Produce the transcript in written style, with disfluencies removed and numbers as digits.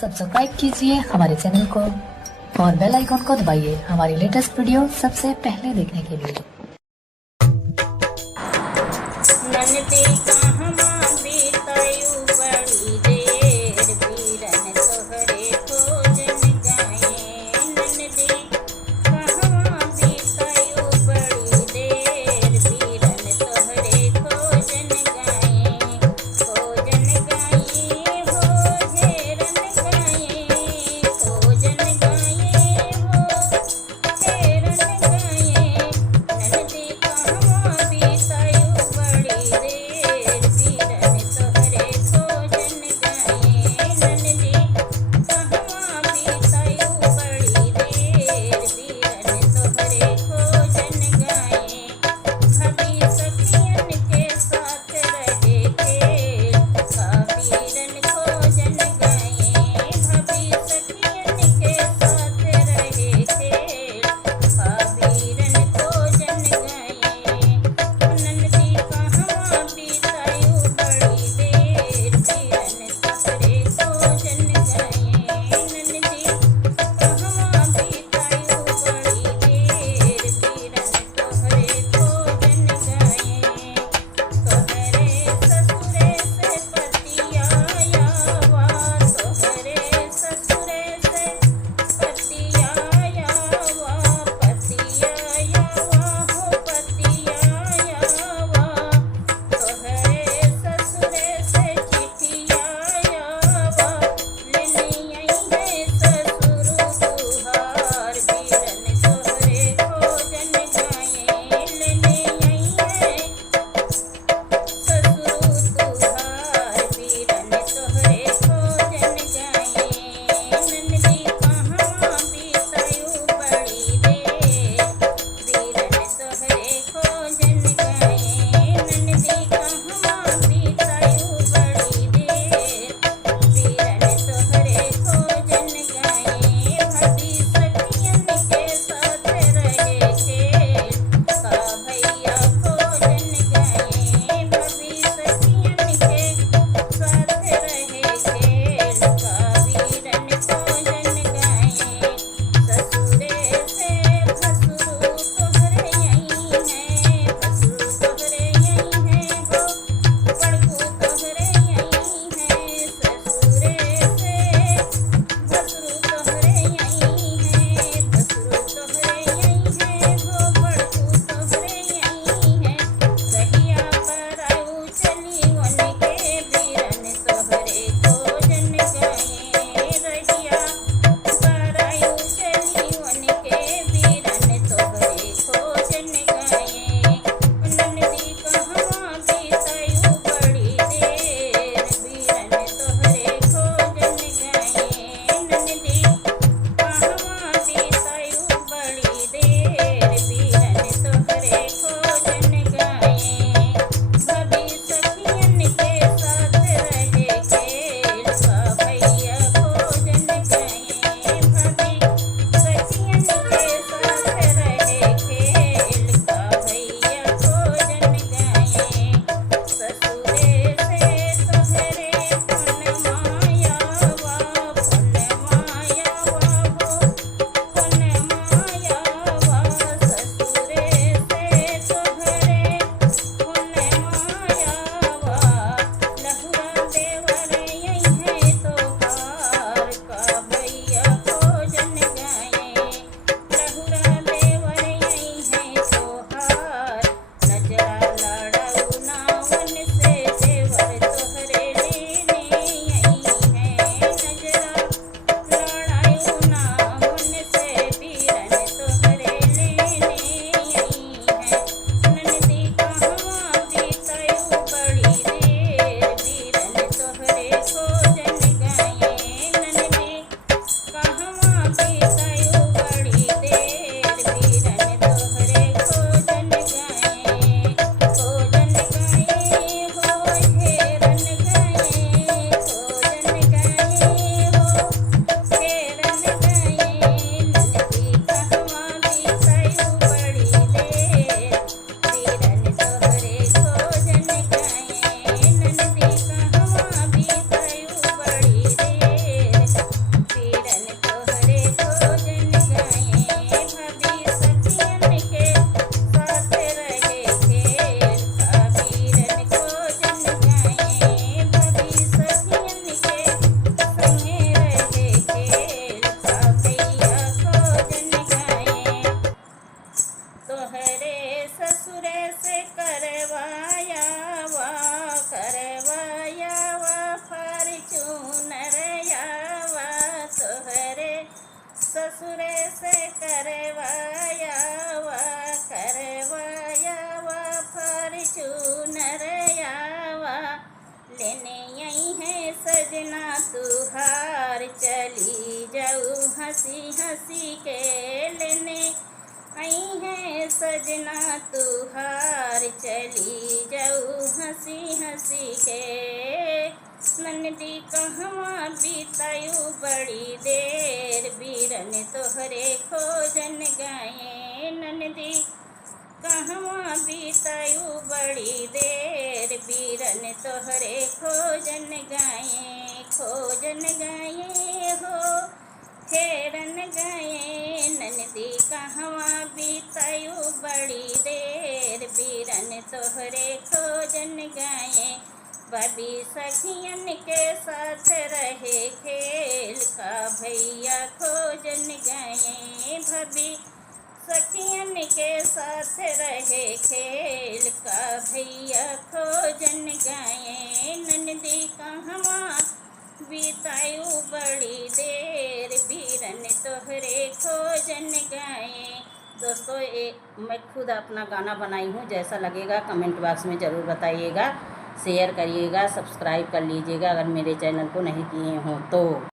Subscribe कीजिए हमारे channel को और बेल आइकॉन को दबाइए हमारी लेटेस्ट वीडियो सबसे पहले देखने के लिए। नन्दी कहवा बीतायु बड़ी देर, बीरन तोहरे खोजन गाए। नन्दी कहवा बीतायु बड़ी देर, बीरन तोहरे खोजन गाए। खोजन गाए हो हेरन गाए, खोजन गाए हो हेरन गाए। तुहार चली जाऊ हंसी हंसी के लेने आई है सजना तुहार चली जाऊ हंसी हंसी के नंदी कहवा बीतायू बड़ी देर बीरन तोहरे खोजन गाए नंदी कहवा बीतायू बड़ी देर बीरन तोहरे खोजन गाए हो हेरन गाए नंदी कहवा बीतायू बड़ी देर बीरन तोहरे खोजन गाए बबी सखियन के साथ रहे खेल का भैया खोजन गाए भबी सखियन के साथ रहे खेल का भैया खोजन गाए नंदी कहवा बीतायू बड़ी देर बीरन तोहरे खोजन गाए। दोस्तों मैं खुद अपना गाना बनाई हूँ, जैसा लगेगा कमेंट बॉक्स में ज़रूर बताइएगा, शेयर करिएगा, सब्सक्राइब कर लीजिएगा अगर मेरे चैनल को नहीं किए हों तो।